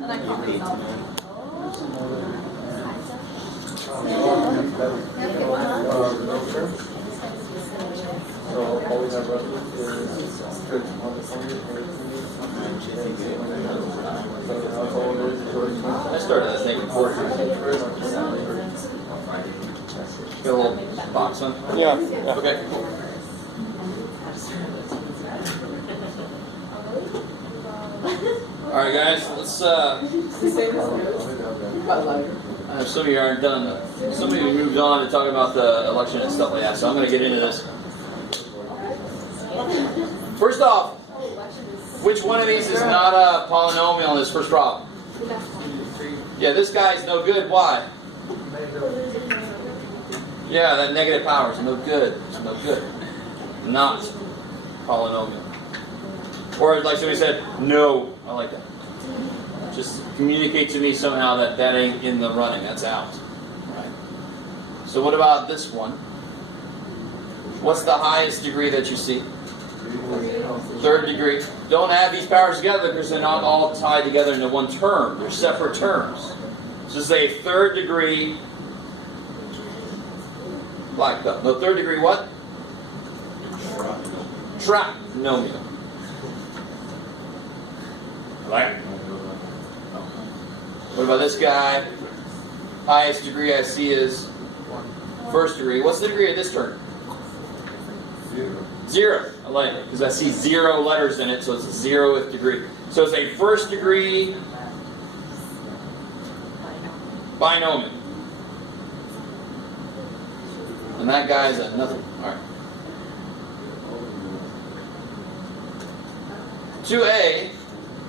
And I caught myself. So all we have left is I started that thing in quarter. Got a little box on? Yeah. Okay, cool. Alright guys, let's some of you aren't done. Some of you moved on to talk about the election and stuff like that, so I'm gonna get into this. First off, which one of these is not a polynomial in this first problem? Yeah, this guy's no good. Why? Yeah, that negative power is no good. It's no good. Not polynomial. Or like somebody said, no. I like that. Just communicate to me somehow that that ain't in the running. That's out. Right? So what about this one? What's the highest degree that you see? Third degree. Don't add these powers together because they're not all tied together into one term. They're separate terms. So say third degree black belt. No, third degree what? Trinomial. Like. What about this guy? Highest degree I see is first degree. What's the degree of this term? Zero. I like it because I see 0 letters in it, so it's a 0th degree. So it's a first degree binomial. And that guy's a nothing. All right. 2a,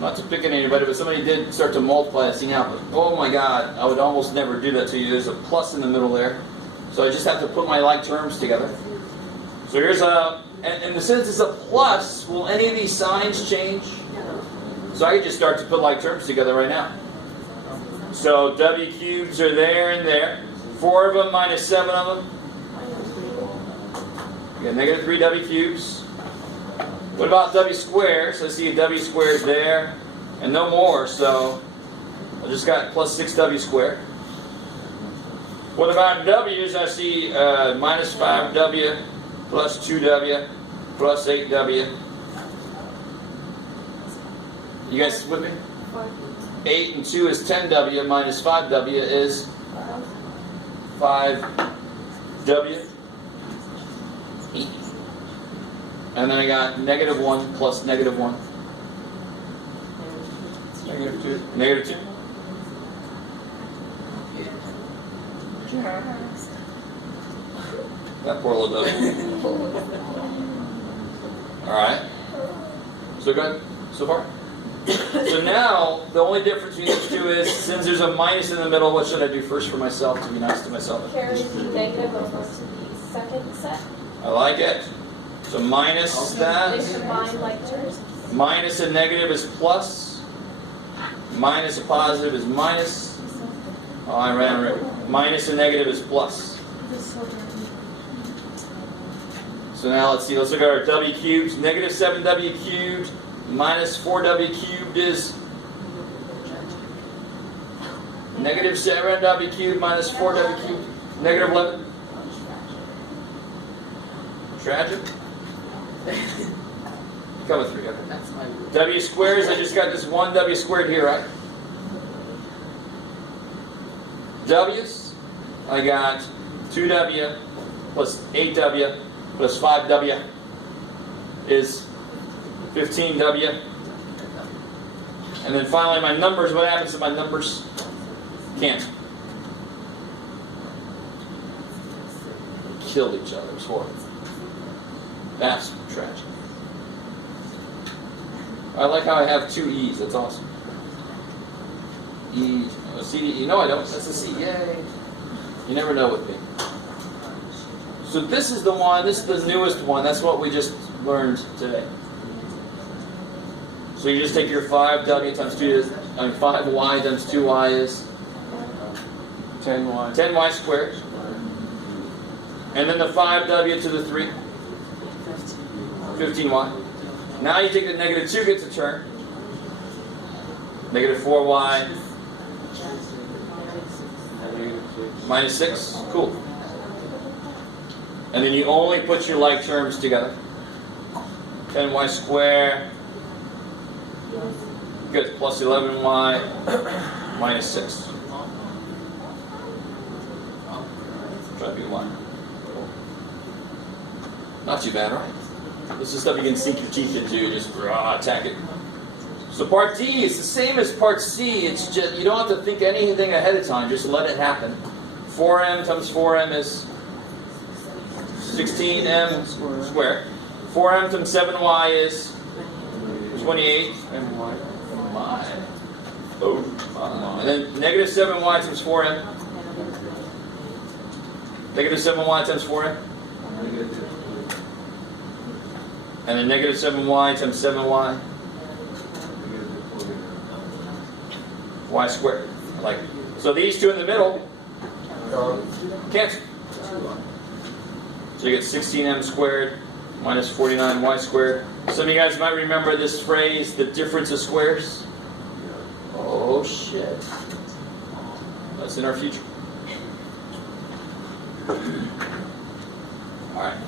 not to pick on anybody, but somebody did start to multiply this thing out. But oh my God, I would almost never do that to you. There's a plus in the middle there. So I just have to put my like terms together. So here's a, and since it's a plus, will any of these signs change? So I can just start to put like terms together right now. So w cubes are there and there. 4 of them minus 7 of them. You got negative 3w cubes. What about w squares? I see a w squared there, and no more, so I just got plus 6w squared. What about w's? I see minus 5w plus 2w plus 8w. You guys with me? 8 and 2 is 10w minus 5w is 5w. And then I got negative 1 plus negative 1. Negative 2. Negative 2. That poor little W. Alright. So good? So far? So now, the only difference between these two is, since there's a minus in the middle, what should I do first for myself to be nice to myself? Carry the negative over to the second set. I like it. So minus that. They combine like terms. Minus a negative is plus. Minus a positive is minus. Oh, I ran it. Minus a negative is plus. So now let's see. Let's look at our w cubes. Negative 7w cubed minus 4w cubed is negative 7w cubed minus 4w cubed. Negative 11. Tragic. Come with 3. Okay. That's my root. W squares, I just got this 1w squared here, right? W's, I got 2w plus 8w plus 5w is 15w. And then finally my numbers, what happens if my numbers cancel? Killed each other, it's horrible. That's tragic. I like how I have 2 E's. That's awesome. E, C, D, E. No, I don't. That's a C. Yay. You never know with me. So this is the one. This is the newest one. That's what we just learned today. So you just take your 5w times 2 is, 5y times 2y is 10y. 10y squared. And then the 5w to the 3. 15y. Now you take the negative 2 gets a turn. Negative 4y Negative 6. minus 6. Cool. And then you only put your like terms together. 10y squared. Good. Plus 11y minus 6. Try to be 1. Not too bad, right? This is stuff you can sink your teeth into. Just attack it. So part D is the same as part C. It's just you don't have to think anything ahead of time. Just let it happen. 4m times 4m is 16m squared. 4m times 7y is 28. And y. My. Oh, my. And then negative 7y times 4m. Negative 7y times 4m. Negative 2. And then negative 7y times 7y. Negative 49. Y squared. I like it. So these two in the middle cancel. So you get 16m squared minus 49y squared. Some of you guys might remember this phrase, the difference of squares. Oh shit. That's in our future. Alright.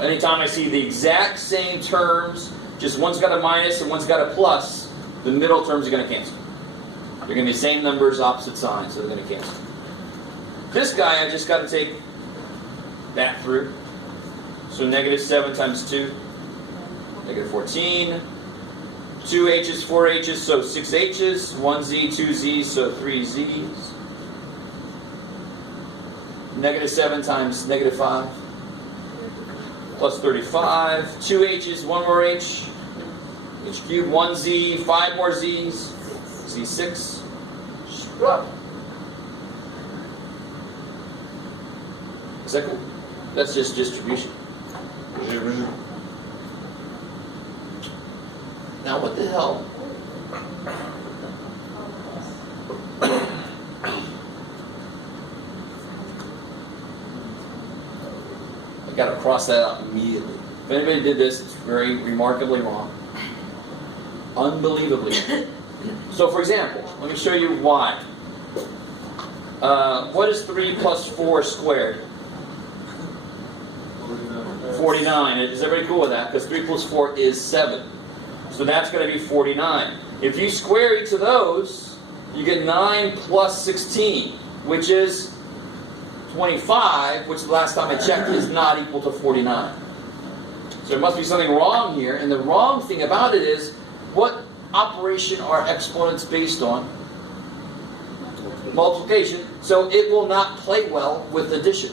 Anytime I see the exact same terms, just one's got a minus and one's got a plus, the middle terms are going to cancel. They're going to be the same numbers, opposite signs, so they're going to cancel. This guy, I just got to take that through. So negative 7 times 2, negative 14. 2 h's, 4 h's, so 6 h's. 1 z, 2 z's, so 3 z's. Negative 7 times negative 5. Plus 35. 2 h's, 1 more h. H cubed, 1 z, 5 more z's. Z6. Is that cool? That's just distribution. Now what the hell? I gotta cross that out immediately. If anybody did this, it's very remarkably wrong. Unbelievably. So for example, let me show you why. What is 3 plus 4 squared? 49. Is everybody cool with that? Because 3 plus 4 is 7. So that's going to be 49. If you square each of those, you get 9 plus 16, which is 25, which the last time I checked is not equal to 49. So there must be something wrong here. And the wrong thing about it is, what operation are exponents based on? Multiplication. So it will not play well with addition.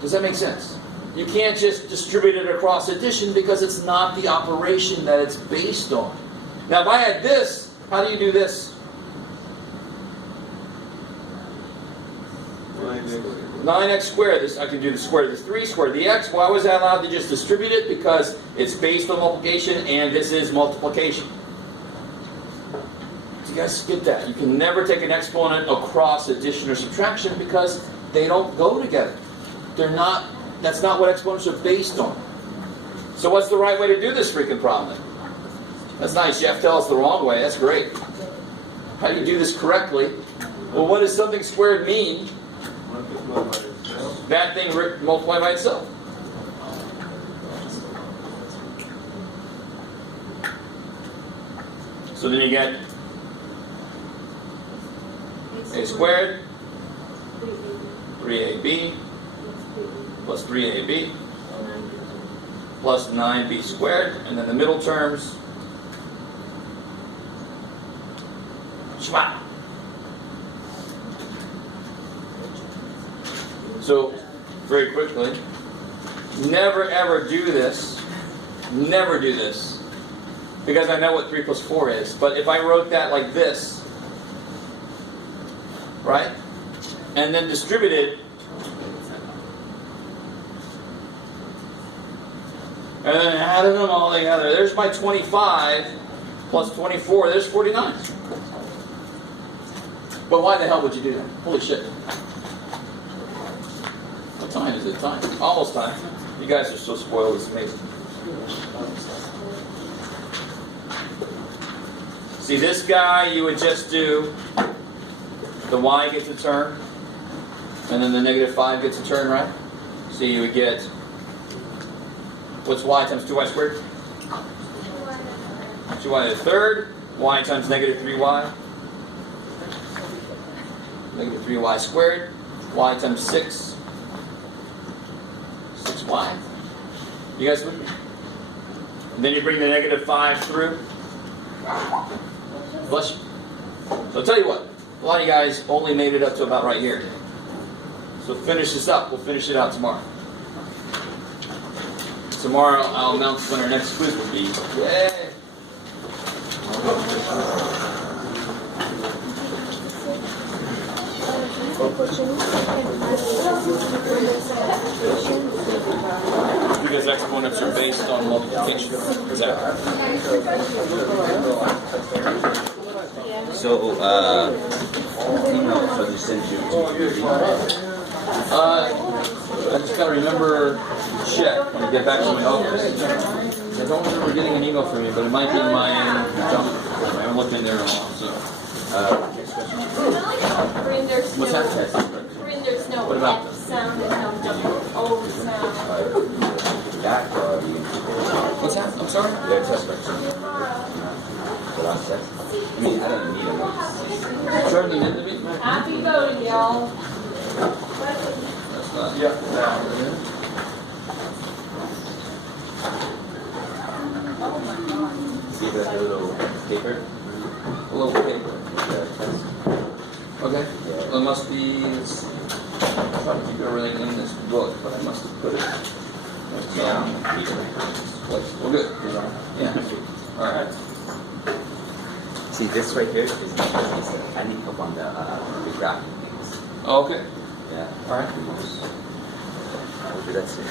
Does that make sense? You can't just distribute it across addition because it's not the operation that it's based on. Now if I had this, how do you do this? 9x squared. This I can do the square of the 3 squared of the x. Why was I allowed to just distribute it? Because it's based on multiplication and this is multiplication. Do you guys get that? You can never take an exponent across addition or subtraction because they don't go together. They're not, that's not what exponents are based on. So what's the right way to do this freaking problem then? That's nice. Jeff tells us the wrong way. That's great. How do you do this correctly? Well, what does something squared mean? That thing multiplied by itself. So then you get a squared, 3ab, plus 3ab, plus 9b squared, and then the middle terms, shma. So, very quickly, never ever do this, because I know what 3 plus 4 is, but if I wrote that like this, right, and then distributed, and then added them all together, there's my 25 plus 24, there's 49. But why the hell would you do that? Holy shit. What time is it? Time? Almost time. You guys are so spoiled, it's amazing. See, this guy, you would just do the y gets a turn, and then the -5 gets a turn, right? So you would get, what's y times 2y squared? 2y to the third, y times -3y. -3y squared, y times 6. 6y. You guys with me? And then you bring the -5 through. Bless you. So I'll tell you what, a lot of you guys only made it up to about right here. So finish this up. We'll finish it out tomorrow. Tomorrow I'll announce when our next quiz will be. Yay! Because exponents are based on multiplication. Exactly. So, email, so they send you I just gotta remember to check when I get back to my office. I don't remember getting an email from you, but it might be in my junk. I haven't looked in there in a while, so. What's that? There's no What about? F sound and no O sound. back or you What's that? I'm sorry? their test question. The last test. I mean, I don't need them. Turn the end of it? Happy voting, y'all. That's not. Yeah. Give it a little paper. A little paper. The test. Okay. Well, it must be. I'm trying to keep everything in this book, but I must have put it. Yeah. Well, good. Yeah. All right. See, this right here is I need help on the graphing things. Okay. Yeah. All right. I'll do that soon.